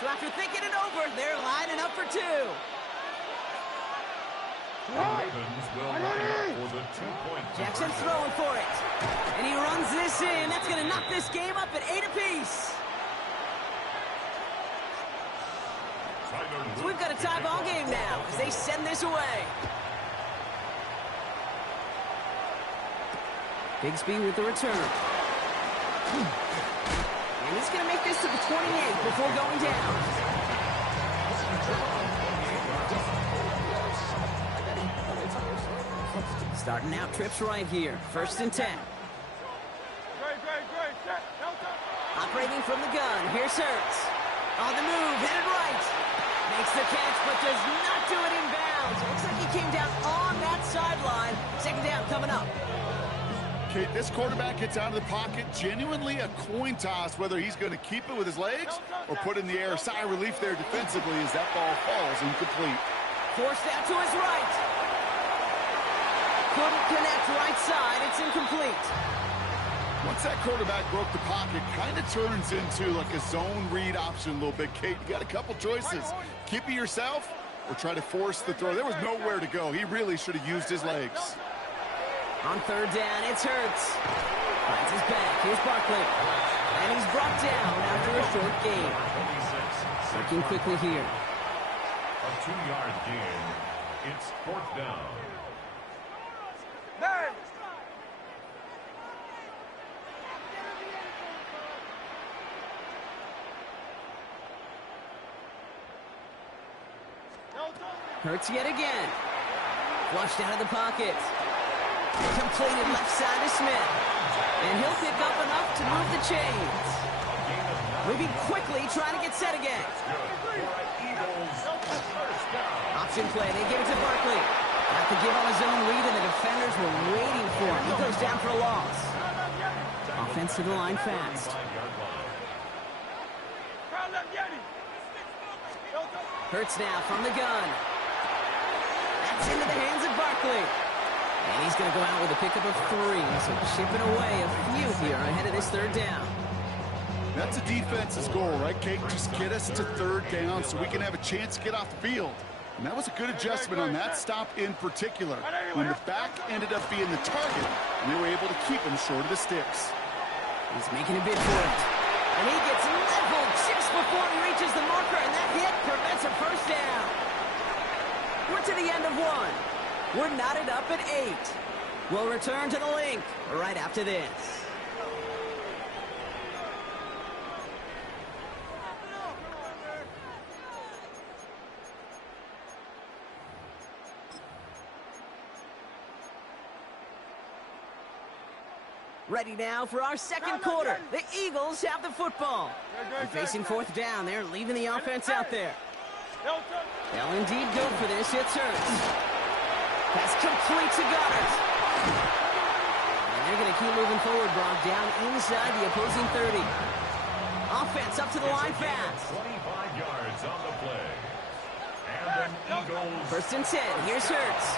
So after thinking it over, they're lining up for two. The Ravens will line up for the 2-point Jackson's throwing for it. And he runs this in. That's going to knock this game up at 8 apiece. So we've got a tie ball game now as they send this away. Bigsby with the return. And he's going to make this to the 28 before going down. Starting out trips right here. 1st and 10. Operating from the gun. Here's Hurts. On the move, headed right. Makes the catch, but does not do it in bounds. It looks like he came down on that sideline. 2nd down coming up. Okay, this quarterback gets out of the pocket. Genuinely a coin toss whether he's going to keep it with his legs or put it in the air. Sigh of relief there defensively as that ball falls incomplete. Forced out to his right. Couldn't connect right side. It's incomplete. Once that quarterback broke the pocket, kind of turns into like a zone read option a little bit. Kate, you got a couple choices. Keep it yourself or try to force the throw. There was nowhere to go. He really should have used his legs. On 3rd down, it's Hurts. Finds his back. Here's Barkley. And he's brought down after a short gain. Working quickly here. A 2-yard gain. It's 4th down. Hurts yet again. Flushed out of the pocket. Completed left side to Smith. And he'll pick up enough to move the chains. Moving quickly, trying to get set again. Option play, they give it to Barkley. Got to give on his own read, and the defenders were waiting for him. He goes down for a loss. Offense to the line fast. Hurts now from the gun. That's into the hands of Barkley. And he's going to go out with a pickup of 3. So chipping away a few here ahead of this 3rd down. That's a defense's goal, right, Kate? Just get us to 3rd down so we can have a chance to get off the field. And that was a good adjustment on that stop in particular, when the back ended up being the target, and they were able to keep him short of the sticks. He's making a bid for it. And he gets leveled just before he reaches the marker, and that hit prevents a 1st down. We're to the end of 1. We're knotted up at 8. We'll return to the link right after this. Ready now for our 2nd quarter. The Eagles have the football. They're facing 4th down. They're leaving the offense out there. They'll indeed go for this. It's Hurts. Pass complete to Goddard. And they're going to keep moving forward, Brock, down inside the opposing 30. Offense up to the line fast. 25 yards on the play. And an Eagles. 1st and 10. Here's Hurts.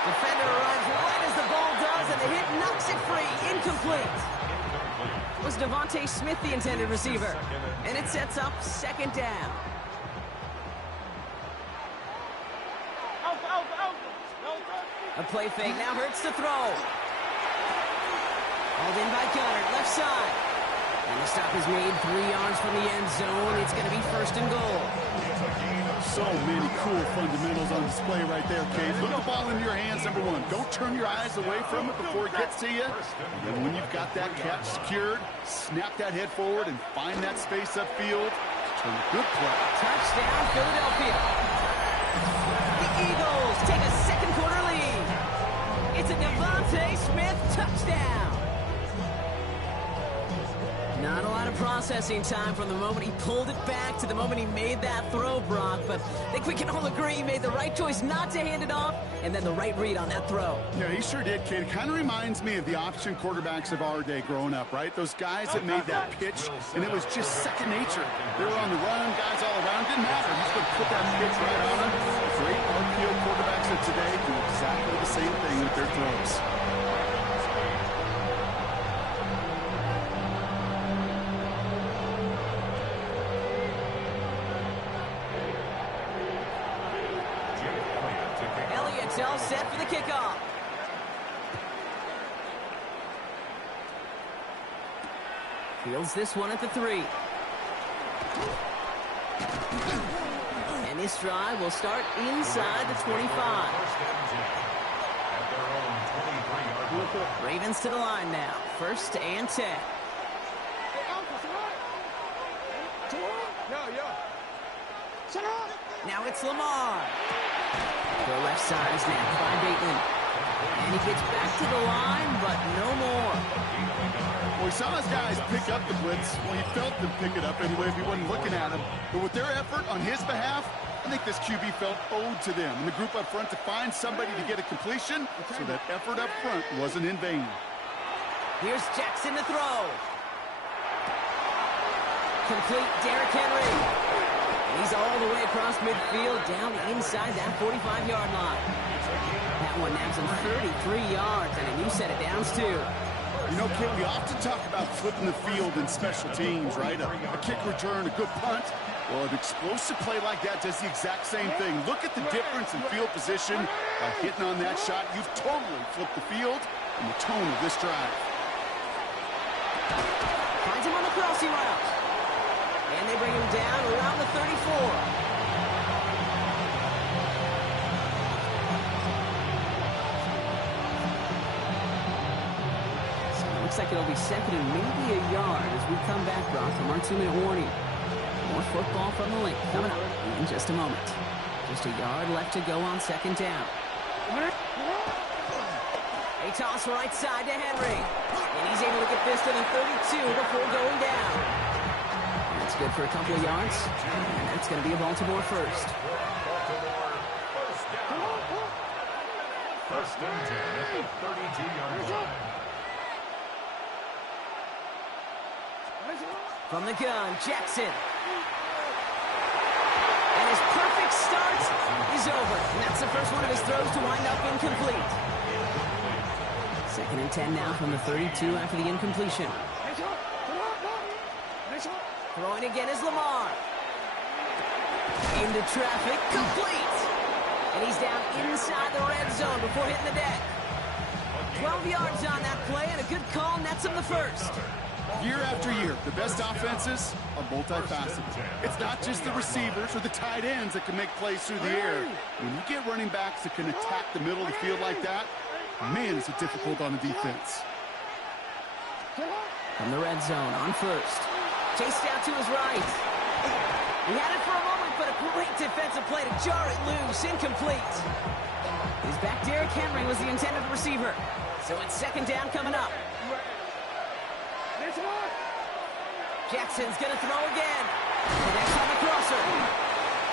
Defender runs right as the ball does, and the hit knocks it free. Incomplete. Was Devontae Smith the intended receiver? And it sets up 2nd down. A play fake. Now Hurts to throw. Hauled in by Goddard, left side. And the stop is made 3 yards from the end zone. It's going to be 1st and goal. So many cool fundamentals on display right there, Kate. Put the ball into your hands, number 1. Don't turn your eyes away from it before it gets to you. And when you've got that catch secured, snap that head forward and find that space upfield. Turn a good play. Touchdown, Philadelphia. The Eagles take a 2nd quarter lead. It's a Devontae Smith touchdown. Not a lot of processing time from the moment he pulled it back to the moment he made that throw, Brock. But I think we can all agree he made the right choice not to hand it off, and then the right read on that throw. Yeah, he sure did, kid. It kind of reminds me of the option quarterbacks of our day growing up, right? Those guys that made that pitch, and it was just second nature. They were on the run, guys all around. Didn't matter. He's going to put that pitch right on them. The great RPO quarterbacks of today do exactly the same thing with their throws. Fields this one at the 3. And this drive will start inside the 25. Ravens to the line now. 1st and 10. Now it's Lamar. The left side is napped by Bateman. And he gets back to the line, but no more. Well, we saw his guys pick up the blitz. Well, he felt them pick it up anyway if he wasn't looking at him. But with their effort on his behalf, I think this QB felt owed to them. And the group up front to find somebody to get a completion, so that effort up front wasn't in vain. Here's Jackson to throw. Complete Derrick Henry. He's all the way across midfield, down inside that 45-yard line. That one naps him 33 yards, and a new set of downs, too. You know, Kit, we often talk about flipping the field in special teams, right? A kick return, a good punt. Well, an explosive play like that does the exact same thing. Look at the difference in field position. By hitting on that shot, you've totally flipped the field and the tone of this drive. Finds him on the crossing route. And they bring him down around the 34. So it looks like it'll be 2nd and maybe a yard as we come back, Brock, from our 2-minute warning. More football from the link coming up in just a moment. Just a yard left to go on 2nd down. A toss right side to Henry. And he's able to get this to the 32 before going down. That's good for a couple of yards. And that's going to be a Baltimore first. First and 10 at the 32-yard line. From the gun, Jackson. And his perfect start is over. And that's the first one of his throws to wind up incomplete. 2nd and 10 now from the 32 after the incompletion. Throwing again is Lamar. Into traffic, complete. And he's down inside the red zone before hitting the deck. 12 yards on that play, and a good call nets him the first. Year after year, the best offenses are multifaceted. It's not just the receivers or the tight ends that can make plays through the air. When you get running backs that can attack the middle of the field like that, man, is it difficult on the defense. From the red zone on 1st. Chased out to his right. He had it for a moment, but a great defensive play to jar it loose. Incomplete. His back, Derrick Henry, was the intended receiver. So it's 2nd down coming up. Jackson's going to throw again. Connects on the crosser.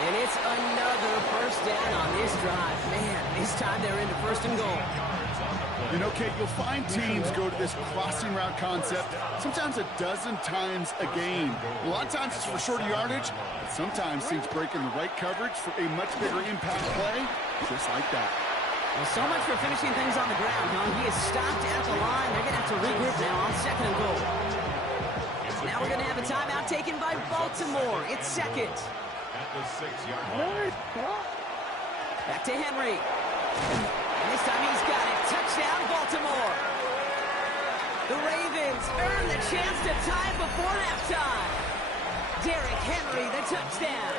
And it's another 1st down on this drive. Man, this time they're into 1st and goal. You know, Kate, you'll find teams go to this crossing route concept sometimes a dozen times a game. A lot of times it's for shorter yardage, but sometimes teams break in the right coverage for a much bigger impact play, just like that. Well, so much for finishing things on the ground, huh? He is stopped at the line. They're going to have to regroup now on 2nd and goal. Now we're going to have a timeout taken by Baltimore. It's 2nd. At the 6-yard line. Back to Henry. And this time he's got it. Touchdown, Baltimore. The Ravens earn the chance to tie before halftime. Derrick Henry, the touchdown.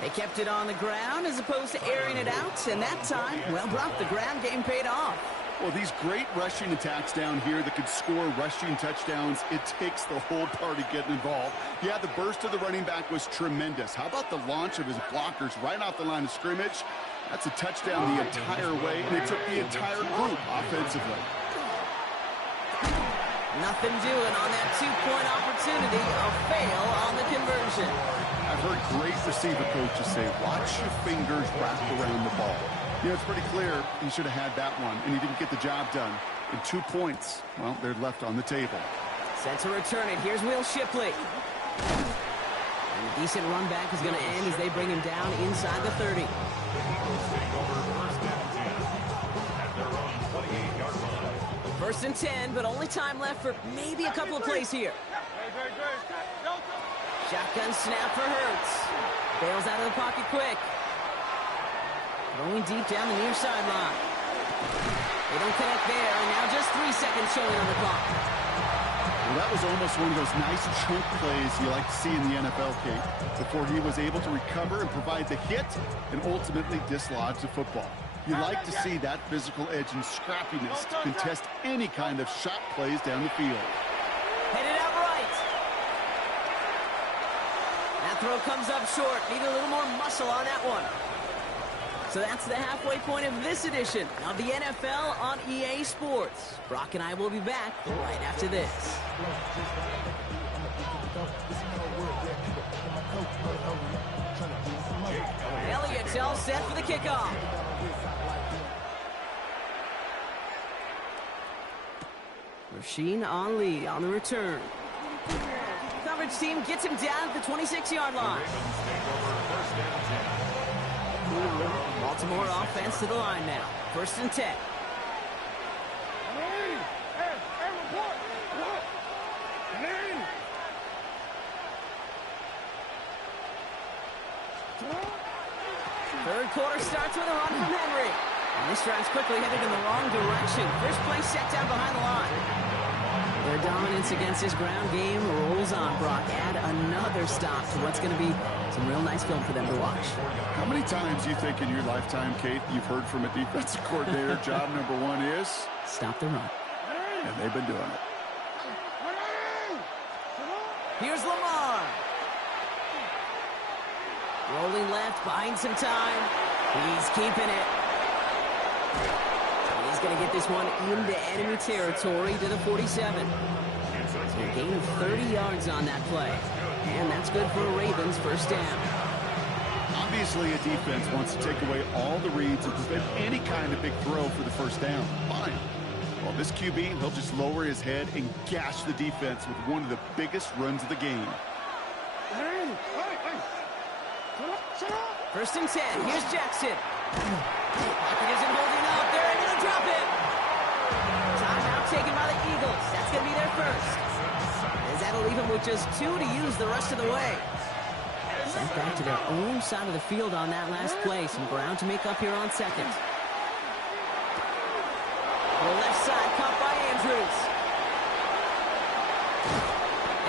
They kept it on the ground as opposed to airing it out. And that time, well, Brock, the ground game paid off. Well, these great rushing attacks down here that could score rushing touchdowns, it takes the whole party getting involved. Yeah, the burst of the running back was tremendous. How about the launch of his blockers right off the line of scrimmage? That's a touchdown the entire way, and it took the entire group offensively. Nothing doing on that 2-point opportunity. A fail on the conversion. I've heard great receiver coaches say, watch your fingers wrap around the ball. You know, it's pretty clear he should have had that one, and he didn't get the job done. And 2 points, well, they're left on the table. Set to return it. Here's Will Shipley. And a decent run back is going to end as they bring him down inside the 30. First and 10, but only time left for maybe a couple of plays here. Shotgun snap for Hurts. Bails out of the pocket quick. Throwing deep down the near sideline. They don't connect there, and now just 3 seconds showing on the clock. That was almost one of those nice chunk plays you like to see in the NFL, Kate, before he was able to recover and provide the hit and ultimately dislodge the football. You like to see that physical edge and scrappiness to contest any kind of shot plays down the field. Headed out right. That throw comes up short. Need a little more muscle on that one. So that's the halfway point of this edition of the NFL on EA Sports. Brock and I will be back right after this. Elliott's all set for the kickoff. Rasheen Ali on the return. Coverage team gets him down at the 26-yard line. Baltimore offense to the line now. 1st and 10. Third quarter starts with a run from Henry. And this drive's quickly headed in the wrong direction. First play set down behind the line. Their dominance against this ground game rolls on, Brock. Add another stop to what's going to be some real nice film for them to watch. How many times do you think in your lifetime, Kate, you've heard from a defensive coordinator, job number one is? Stop the run. And they've been doing it. Here's Lamar. Rolling left, buying some time. He's keeping it. He's going to get this one into enemy territory to the 47. So a gain of 30 yards on that play. And that's good for a Ravens 1st down. Obviously, a defense wants to take away all the reads and prevent any kind of big throw for the 1st down. Fine. Well, this QB, he'll just lower his head and gash the defense with one of the biggest runs of the game. 1st and 10. Here's Jackson. Pocket isn't holding up. They're able to drop it. Timeout taken by the Eagles. That's going to be their first. As that'll leave them with just 2 to use the rest of the way. Sent back to their own side of the field on that last play. Some ground to make up here on 2nd. The left side caught by Andrews.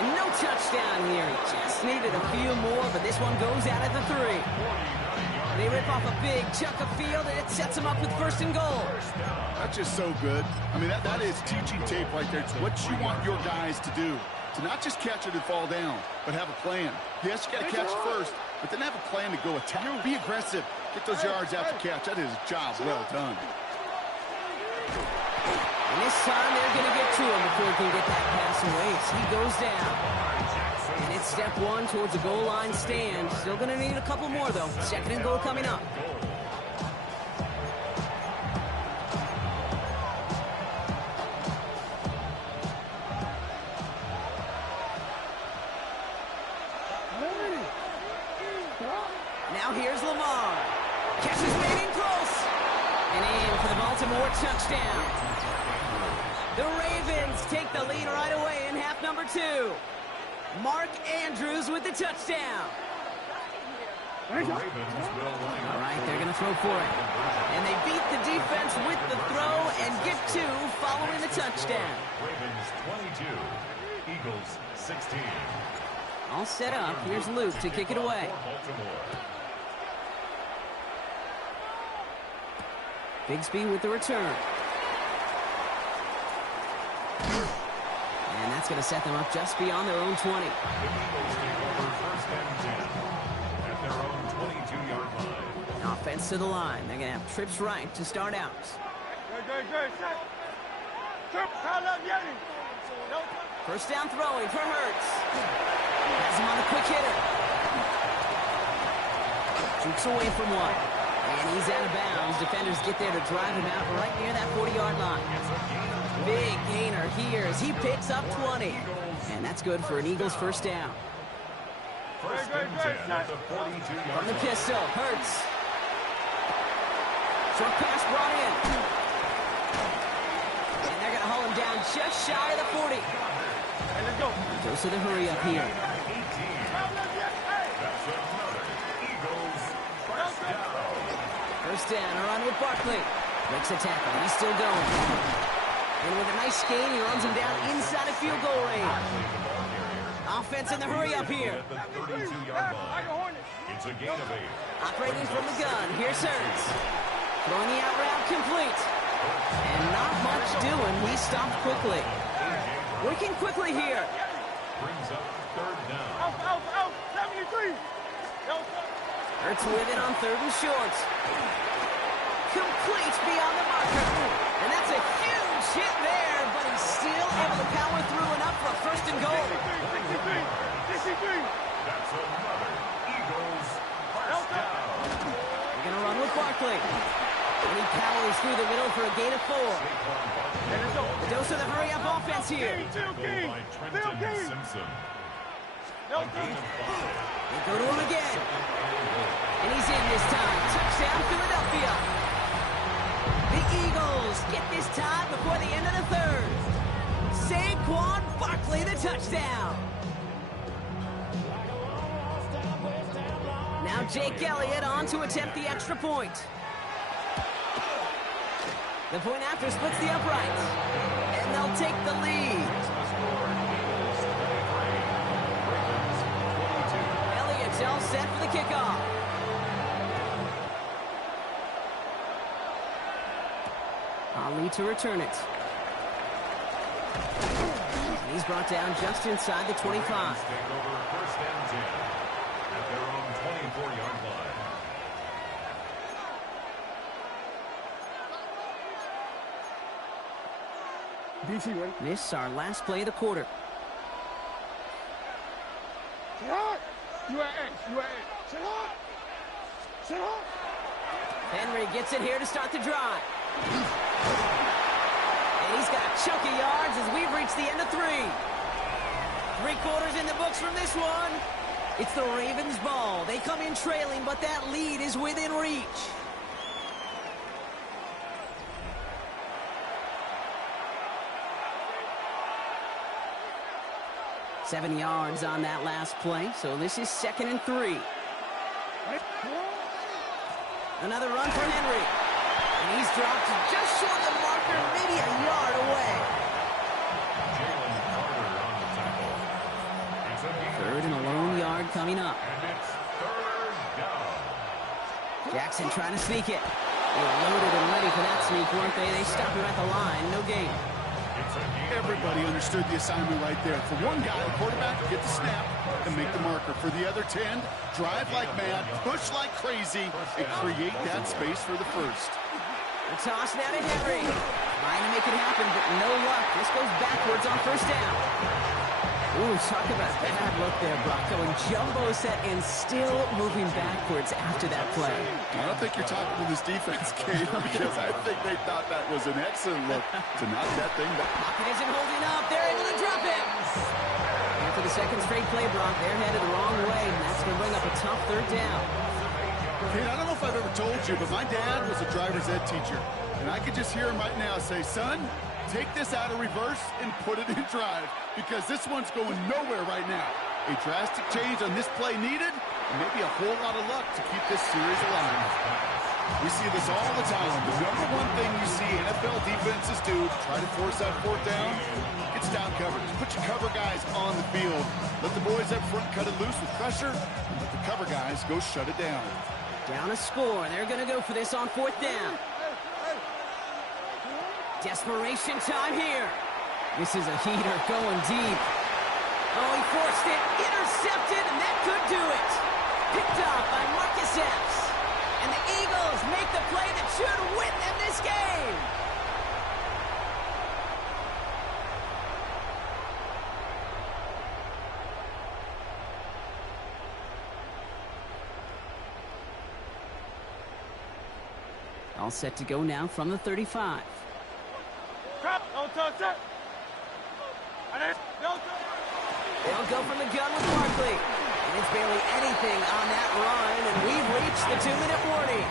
And no touchdown here. Just needed a few more, but this one goes out at the 3. They rip off a big chunk of field, and it sets them up with 1st and goal. That's just so good. I mean, that is teaching tape right there. It's what you want your guys to do. To not just catch it and fall down, but have a plan. Yes, you got to catch it first, but then have a plan to go attack. Be aggressive. Get those yards after catch. That is a job well done. And this time they're going to get to him before he can get that pass away. So he goes down. And it's step 1 towards a goal line stand. Still going to need a couple more, though. 2nd and goal coming up. Now here's Lamar. Catches made in close. And in for the Baltimore touchdown. The Ravens take the lead right away in half number 2. Mark Andrews with the touchdown. All right, they're going to throw for it. And they beat the defense with the throw and get 2 following the touchdown. Ravens 22, Eagles 16. All set up. Here's Luke to kick it away. Bigsby with the return. And that's going to set them up just beyond their own 20. The Eagles take over 1st and 10 at their own 22-yard line. Offense to the line. They're going to have trips right to start out. First down throwing for Hurts. Has him on the quick hitter. Jukes away from one. And he's out of bounds. Defenders get there to drive him out right near that 40-yard line. Big gainer here as he picks up 20. And that's good for an Eagles 1st down. 1st and 10 at the 42-yard From the line. pistol, Hurts. Short pass brought in. And they're going to haul him down just shy of the 40. Goes to the hurry up here. 18. That's another Eagles 1st down. 1st down, a run with Barkley. Makes a tackle. He's still going. And with a nice gain, he runs him down inside of field goal range. Offense in the hurry up here. At the 32-yard line. It's a gain of 8. Operating from the gun. Here's Hurts. Throwing the out route complete. And not much doing. He stopped quickly. Working quickly here. Brings up third down. Out, 73. Hurts with it on 3rd and short. Complete beyond the marker. And that's a huge hit there, but he's still able to power through enough for a 1st and goal. 63. That's another Eagles first down. They're going to run with Barkley. And he powers through the middle for a gain of 4. The dose of the hurry-up offense here. Tackled by Trenton Simpson. A gain of 5. They go to him again. And he's in this time. Touchdown, Philadelphia. The Eagles get this time before the end of the 3rd. Saquon Barkley, the touchdown. Now Jake Elliott on to attempt the extra point. The point after splits the uprights. And they'll take the lead. Elliott's all set for the kickoff. Ali to return it. And he's brought down just inside the 25. Take over 1st and 10 at their own 24-yard line. DC, ready? This our last play of the quarter. Sit hard. You at X. Sit hard. Sit hard. Henry gets it here to start the drive. And he's got a chunk of yards as we've reached the end of 3. 3 quarters in the books from this one. It's the Ravens' ball. They come in trailing, but that lead is within reach. Seven yards on that last play, so this is 2nd and 3. Another run for Henry. And he's dropped just short of the marker, maybe a yard away. Jalen Carter on the tackle. It's a gain. 3rd and a lone yard coming up. And it's 3rd down. Jackson trying to sneak it. They were loaded and ready for that sneak, weren't they? They stopped him at the line. No gain. It's a gain. Everybody understood the assignment right there. For one guy, the quarterback, get the snap and make the marker. For the other 10, drive like mad, push like crazy, and create that space for the 1st. The toss now to Henry. Trying to make it happen, but no luck. This goes backwards on 1st down. Ooh, talk about a bad look there, Brock. Going jumbo set and still moving backwards after that play. I don't think you're talking to this defense, Kate, because I think they thought that was an excellent look to knock that thing back. Pocket isn't holding up. They're able to drop it. And for the 2nd straight play, Brock, they're headed the wrong way, and that's going to bring up a tough 3rd down. Kate, I don't know if I've ever told you, but my dad was a driver's ed teacher, and I could just hear him right now say, son, take this out of reverse and put it in drive, because this one's going nowhere right now. A drastic change on this play needed, and maybe a whole lot of luck to keep this series alive. We see this all the time. The number one thing you see NFL defenses do to try to force that 4th down, it's down coverage. Put your cover guys on the field. Let the boys up front cut it loose with pressure, and let the cover guys go shut it down. Down a score. They're going to go for this on 4th down. Desperation time here. This is a heater going deep. Oh, he forced it. Intercepted, and that could do it. Picked off by Marcus Epps. And the Eagles make the play that should win them this game. All set to go now from the 35. Don't touch it. They'll go from the gun with Barkley. And it's barely anything on that run, and we've reached the 2-minute warning.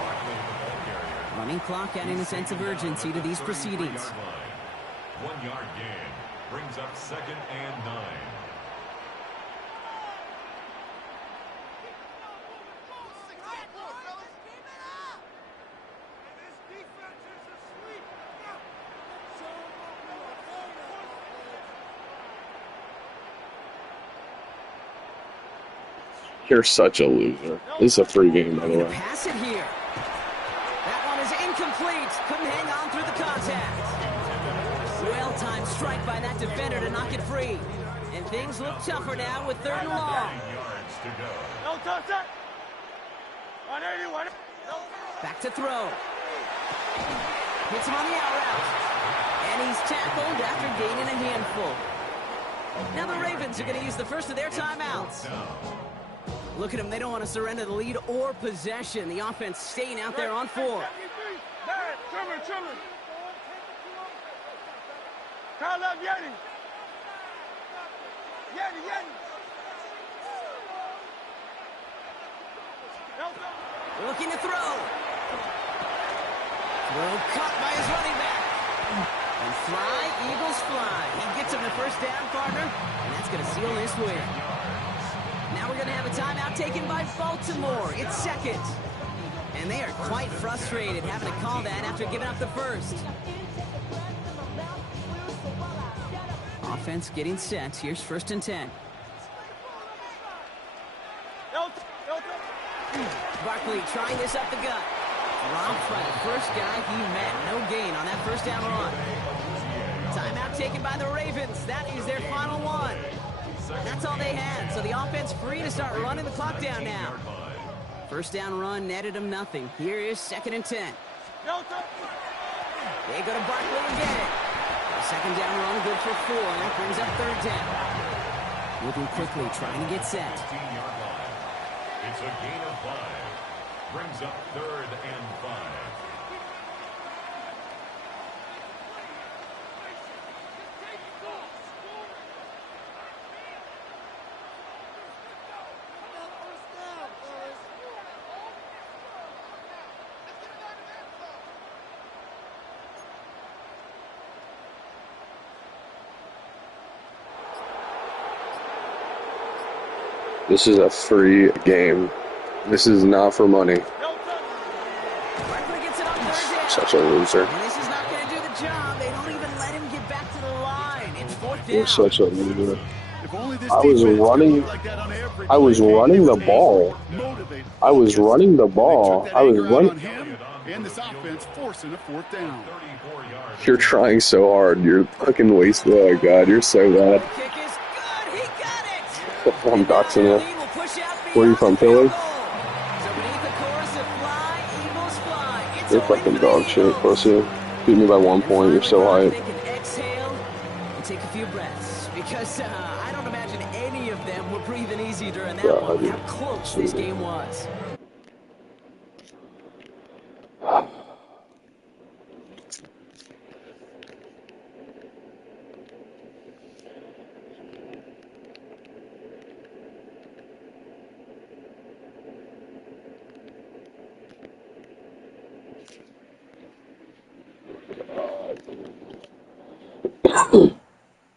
Running clock adding a sense of urgency to these proceedings. 1-yard gain brings up 2nd and 9. You're such a loser. This is a free game, by the Gonna way. pass it here. That one is incomplete. Couldn't hang on through the contact. Well-timed strike by that defender to knock it free. And things look tougher now with 3rd and long. Yards to go. No touch that. 180. Back to throw. Hits him on the out route. And he's tackled after gaining a handful. Now the Ravens are going to use the first of their timeouts. Look at them. They don't want to surrender the lead or possession. The offense staying out there on 4. Children. Call up Yeti. Looking to throw. Throw caught by his running back. And fly, Eagles fly. He gets him the first down, partner, and that's going to seal this win. Now we're going to have a timeout taken by Baltimore. It's 2nd. And they are quite frustrated having to call that after giving up the first. Offense getting set. Here's 1st and 10. Barkley trying this up the gut. Robbed by the first guy he met. No gain on that first down run. Timeout taken by the Ravens. That is their final one. That's all they had. So the offense free to start running the clock down now. First down run netted them nothing. Here is 2nd and 10. They go to Barkley and get it. The 2nd down run good for 4. And that brings up 3rd down. Moving quickly, trying to get set. It's a gain of 5. Brings up 3rd and 5. This is a free game. This is not for money. Barkley gets it on 3rd down. Such a loser. And this is not going to do the job. They don't even let him get back to the line. It's 4th down. You're such a loser. If only this I was defense could running- look like that on every I was play. running the They ball. were motivated. I was running the ball. They took that I was anger out running. on him and this offense forcing a 4th down. 34 yards. You're trying so hard. You're fucking wasted. Oh my god, you're so bad. Kick is good. He got it. I'm doxing you. Lead will push out Where are you beyond from, the Philly? field goal. So beneath the chorus of fly, Eagles fly. It's You're a win fucking for the dog shit, Eagles. pussy. Beat me by 1 point. You're so Finally, hype. they can exhale and take a few breaths because I don't imagine any of them were breathing easy during that Yeah, one. I do. How close this game was.